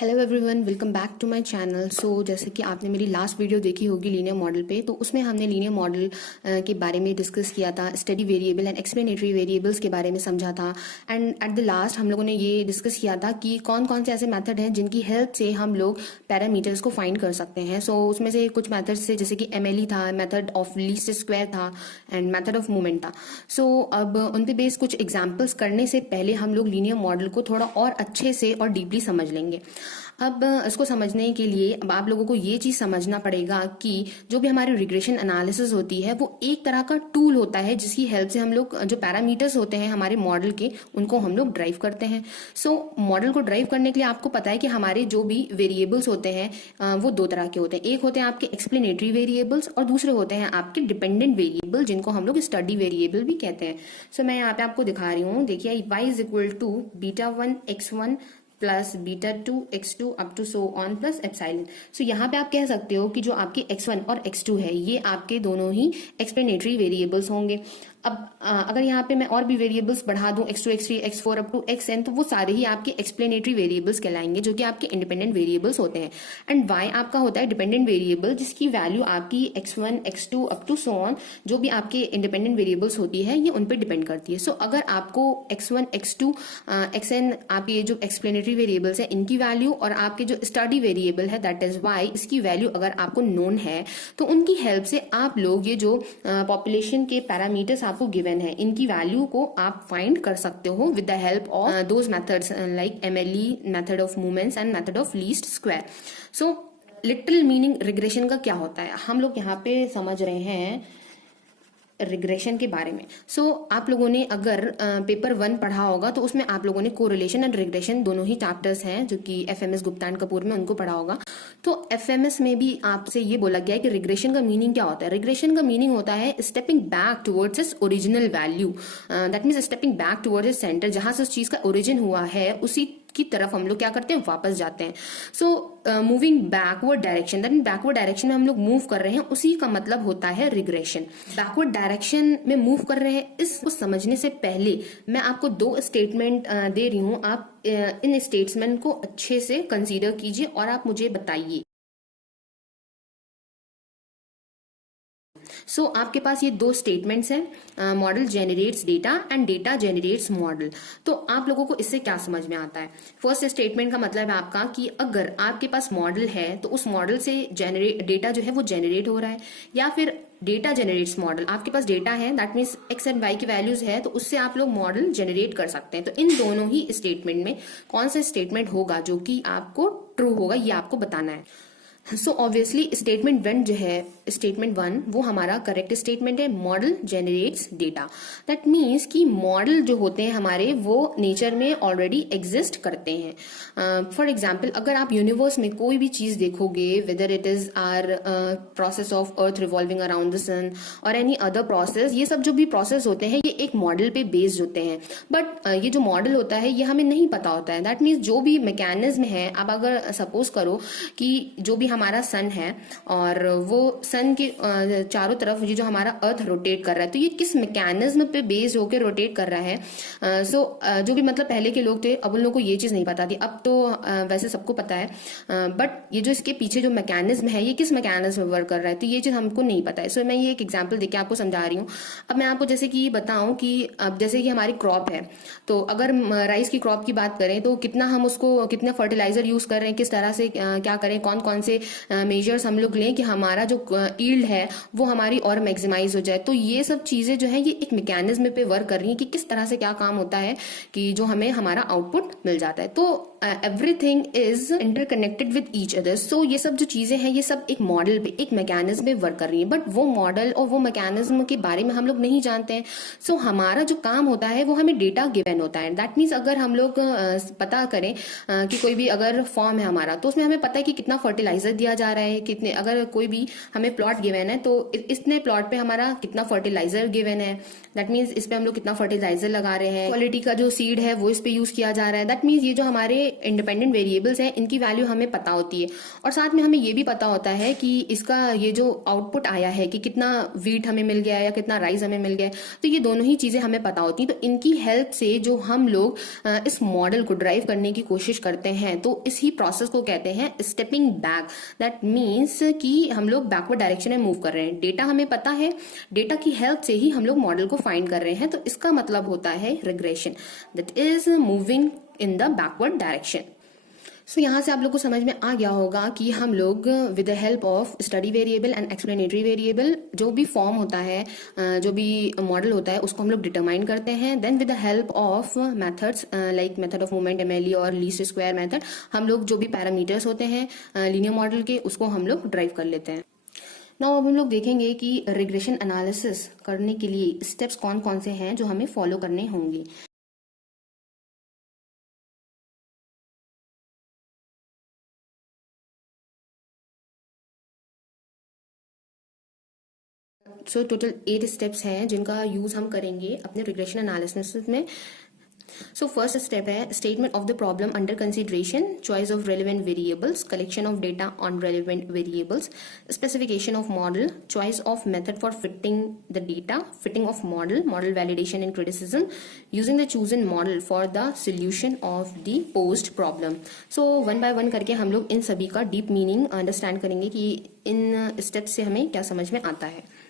Hello everyone, welcome back to my channel. जैसे कि आपने मेरी लास्ट वीडियो देखी होगी लीनियर मॉडल पे, तो उसमें हमने लीनियर मॉडल के बारे में डिस्कस किया था, study variable and explanatory variables के बारे में समझा था। एंड एट द लास्ट हम लोगों ने ये डिस्कस किया था कि कौन कौन से ऐसे मेथड हैं जिनकी हेल्प से हम लोग पैरामीटर्स को फाइंड कर सकते हैं। उसमें से कुछ मेथड्स से जैसे कि MLE था, मेथड ऑफ लीस्ट स्क्वायर था एंड मेथड ऑफ मूवमेंट था। अब उन पे बेस कुछ एग्जाम्पल्स करने से पहले हम लोग लीनियर मॉडल को थोड़ा और अच्छे से और डीपली समझ लेंगे। अब इसको समझने के लिए अब आप लोगों को ये चीज समझना पड़ेगा कि जो भी हमारी रिग्रेशन एनालिसिस होती है वो एक तरह का टूल होता है जिसकी हेल्प से हम लोग जो पैरामीटर्स होते हैं हमारे मॉडल के उनको हम लोग ड्राइव करते हैं। मॉडल को ड्राइव करने के लिए आपको पता है कि हमारे जो भी वेरिएबल्स होते हैं वो दो तरह के होते हैं। एक होते हैं आपके एक्सप्लेनेटरी वेरिएबल्स और दूसरे होते हैं आपके डिपेंडेंट वेरिएबल जिनको हम लोग स्टडी वेरिएबल भी कहते हैं। मैं यहाँ पे आपको दिखा रही हूँ, देखिए y is equal to β1 x1 plus β2 x2 up to so on plus epsilon. यहाँ पे आप कह सकते हो कि जो आपके x1 और x2 है ये आपके दोनों ही एक्सप्लेनेटरी वेरिएबल्स होंगे। अब अगर यहाँ पे मैं और भी वेरिएबल्स बढ़ा दूं x2 x3 x4 up to xn, तो वो सारे ही आपके एक्सप्लेनेटरी वेरिएबल्स कहलाएंगे जो कि आपके इंडिपेंडेंट वेरिएबल्स होते हैं। एंड y आपका होता है डिपेंडेंट वेरिएबल जिसकी वैल्यू आपकी x1 x2 up to so on जो भी आपके इंडिपेंडेंट वेरिएबल्स होती है ये उन पे डिपेंड करती है। अगर आपको x1 x2 xn आपके ये जो एक्सप्लेनेटरी वेरिएबल्स है इनकी वैल्यू और आपके जो स्टडी वेरिएबल है दैट इज y इसकी वैल्यू अगर आपको नोन है तो उनकी हेल्प से आप लोग ये जो पॉपुलेशन के पैरामीटर्स आपको गिवन है इनकी वैल्यू को आप फाइंड कर सकते हो with the help of those methods like MLE, method of movements and method of least square. Little meaning regression का क्या होता है हम लोग यहाँ पे समझ रहे हैं रिग्रेशन के बारे में। आप लोगों ने अगर पेपर 1 पढ़ा होगा तो उसमें आप लोगों ने कोरिलेशन एंड रिग्रेशन दोनों ही चैप्टर्स हैं जो कि FMS गुप्ता एंड कपूर में उनको पढ़ा होगा। तो FMS में भी आपसे ये बोला गया है कि रिग्रेशन का मीनिंग क्या होता है। रिग्रेशन का मीनिंग होता है stepping back towards its original value, that means stepping back towards its centre, जहां से उस चीज का ओरिजिन हुआ है उसी की तरफ हम लोग क्या करते हैं वापस जाते हैं। Moving backward direction, that mean backward direction में हम लोग मूव कर रहे हैं, उसी का मतलब होता है रिग्रेशन। बैकवर्ड डायरेक्शन में मूव कर रहे हैं इसको समझने से पहले मैं आपको 2 स्टेटमेंट दे रही हूं। आप इन स्टेटमेंट को अच्छे से कंसीडर कीजिए और आप मुझे बताइए। आपके पास ये 2 स्टेटमेंट्स हैं, model generates data and data generates model. तो आप लोगों को इससे क्या समझ में आता है। फर्स्ट स्टेटमेंट का मतलब है आपका कि अगर आपके पास मॉडल है तो उस मॉडल से डेटा जो है वो जेनरेट हो रहा है, या फिर डेटा जेनरेट्स मॉडल, आपके पास डेटा है that means x and y की वैल्यूज है तो उससे आप लोग मॉडल जेनरेट कर सकते हैं। तो इन दोनों ही स्टेटमेंट में कौन सा स्टेटमेंट होगा जो कि आपको ट्रू होगा ये आपको बताना है। ऑब्वियसली स्टेटमेंट 1 जो है, स्टेटमेंट 1 वो हमारा करेक्ट स्टेटमेंट है, model generates data. That means कि मॉडल जो होते हैं हमारे वो नेचर में ऑलरेडी एग्जिस्ट करते हैं। फॉर एग्जाम्पल अगर आप यूनिवर्स में कोई भी चीज देखोगे, whether it is or process of earth revolving around the sun और एनी अदर प्रोसेस, ये सब जो भी प्रोसेस होते हैं ये एक मॉडल पे बेस्ड होते हैं। बट ये जो मॉडल होता है ये हमें नहीं पता होता है। दैट मीन्स जो भी मैकेनिज्म है, आप अगर सपोज करो कि जो भी हमारा सन है और वो सन के चारों तरफ ये जो हमारा अर्थ रोटेट कर रहा है तो ये किस मैकेनिज्म पे बेस्ड होकर रोटेट कर रहा है। जो भी मतलब पहले के लोग थे अब उन लोगों को ये चीज नहीं पता थी, अब तो वैसे सबको पता है, बट ये जो इसके पीछे जो मैकेनिज्म है ये किस मैकेनिज्म में वर्क कर रहा है तो ये चीज हमको नहीं पता है। मैं ये एक एग्जाम्पल देके आपको समझा रही हूँ। अब मैं आपको जैसे कि बताऊं कि अब जैसे कि हमारी क्रॉप है, तो अगर राइस की क्रॉप की बात करें तो कितना हम उसको कितना फर्टिलाइजर यूज कर रहे हैं, किस तरह से क्या करें, कौन कौन से मेजर्स हम लोग लें कि हमारा जो ईल्ड है वो हमारी और मैक्सिमाइज हो जाए। तो ये सब चीजें जो है ये एक मैकेनिज्म पे वर्क कर रही है कि किस तरह से क्या काम होता है कि जो हमें हमारा आउटपुट मिल जाता है। तो everything is interconnected with each other. ये सब जो चीजें हैं ये सब एक मॉडल पे, एक मैकेनिज्म पे वर्क कर रही है, बट वो मॉडल और वो मैकेनिज्म के बारे में हम लोग नहीं जानते हैं। हमारा जो काम होता है वो हमें डेटा गिवन होता है। दैट मीन्स अगर हम लोग पता करें कि कोई भी अगर फॉर्म है हमारा तो उसमें हमें पता है कि कितना फर्टिलाइजर फर्टिलाइजर दिया जा रहा है, कितने, अगर कोई भी हमें प्लॉट गिवन है तो इतने प्लॉट पे हमारा कितना फर्टिलाइजर गिवन है, दैट मीन्स इस पे हम लोग कितना फर्टिलाइजर लगा रहे हैं, क्वालिटी का जो सीड है वो इस पे यूज किया जा रहा है। दैट मीन्स ये जो हमारे इंडिपेंडेंट वेरिएबल्स हैं इनकी वैल्यू हमें पता होती है, और साथ में हमें ये भी पता होता है कि इसका ये जो आउटपुट आया है कि कितना वीट हमें मिल गया या कितना राइस हमें मिल गया, तो ये दोनों ही चीजें हमें पता होती हैं। तो इनकी हेल्प से जो हम लोग इस मॉडल को ड्राइव करने की कोशिश करते हैं, तो इसी प्रोसेस को कहते हैं स्टेपिंग बैक। दैट मीन्स कि हम लोग बैकवर्ड डायरेक्शन में मूव कर रहे हैं। डेटा हमें पता है, डेटा की हेल्प से ही हम लोग मॉडल को फाइंड कर रहे हैं, तो इसका मतलब होता है regression, that is moving in the backward direction. So यहाँ से आप लोग को समझ में आ गया होगा कि हम लोग with the help of study variable and explanatory variable जो भी फॉर्म होता है, जो भी मॉडल होता है, उसको हम लोग डिटरमाइन करते हैं। Then with the help of methods like method of moment, MLE और लीस्ट स्क्वायर मेथड, हम लोग जो भी पैरामीटर्स होते हैं लीनियर मॉडल के, उसको हम लोग ड्राइव कर लेते हैं। नाउ अब हम लोग देखेंगे कि रिग्रेशन एनालिसिस करने के लिए स्टेप्स कौन कौन से हैं जो हमें फॉलो करने होंगे। सो टोटल 8 स्टेप्स हैं जिनका यूज हम करेंगे अपने रिग्रेशन एनालिसिस में। सो फर्स्ट स्टेप है statement of the problem under consideration, choice of relevant variables, collection of data on relevant variables, specification of model, choice of method for fitting the data, fitting of model, model validation and criticism, using the chosen model for the solution of the post problem. So one by one करके हम लोग इन सभी का deep meaning understand करेंगे कि इन steps से हमें क्या समझ में आता है।